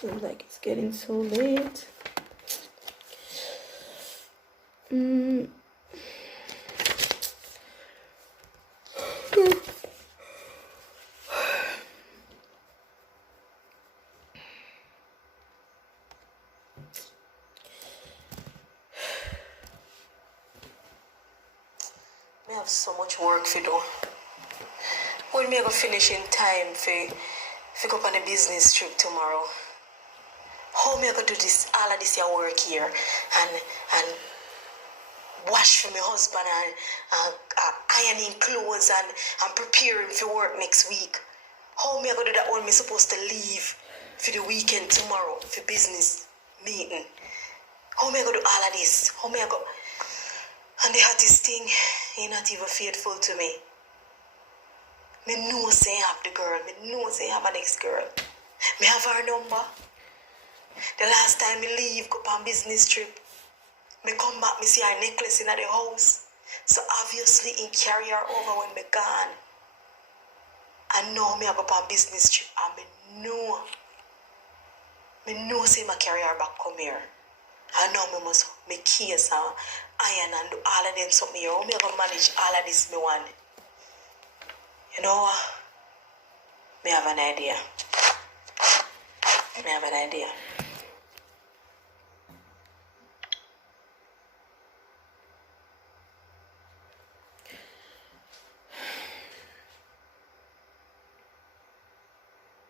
Seems like it's getting so late. I have so much work to do. When me I go finish in time for go on a business trip tomorrow? How me I go do this all of this your work here and wash for my husband and ironing clothes and preparing for work next week? How me I go do that when me supposed to leave for the weekend tomorrow for business meeting? How me I go do all of this? How me I go? And the hottest thing, he not even faithful to me. Me know say I have the girl. Me know say I have an ex-girl. Me have her number. The last time me leave, go on business trip, me come back, me see her necklace in the house. So obviously, he carry her over when me gone. And now me I go on business trip, and me know say me carry her back come here. And now me must make case and iron and do all of them something here. How me gonna manage all of this me want? You know what? Me have an idea.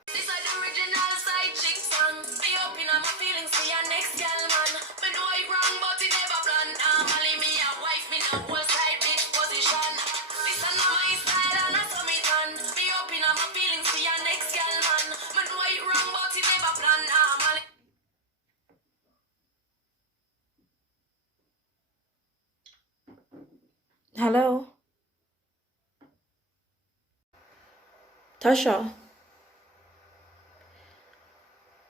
This is the original sidechick song. Me open up my feelings for your next girl, man. Me know it wrong, but it never plan. Normally me a wife, me no whole side bitch position. This is not my style and I saw me done. Me open up my feelings for your next girl, man. Me know it wrong, but it never plan. Normally. Hello? Tasha?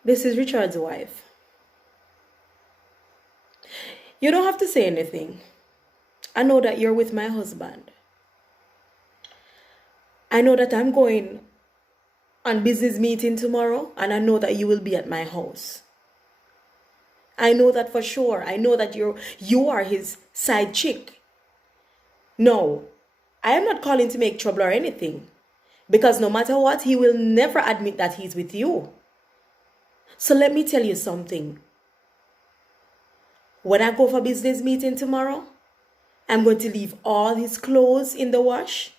This is Richard's wife. You don't have to say anything. I know that you're with my husband. I know that I'm going on business meeting tomorrow, and I know that you will be at my house. I know that for sure. I know that you are his side chick. No, I am not calling to make trouble or anything, because no matter what, he will never admit that he's with you. So let me tell you something. When I go for business meeting tomorrow, I'm going to leave all his clothes in the wash,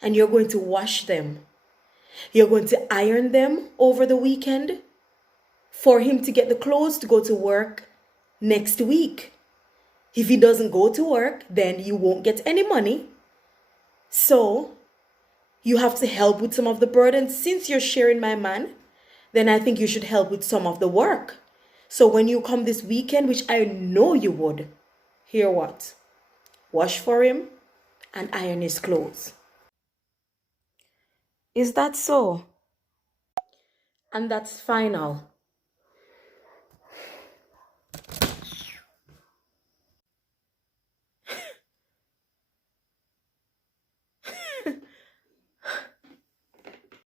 and you're going to wash them. You're going to iron them over the weekend for him to get the clothes to go to work next week. If he doesn't go to work, then you won't get any money. So you have to help with some of the burden. Since you're sharing my man, then I think you should help with some of the work. So when you come this weekend, which I know you would, hear what? Wash for him and iron his clothes. Is that so? And that's final.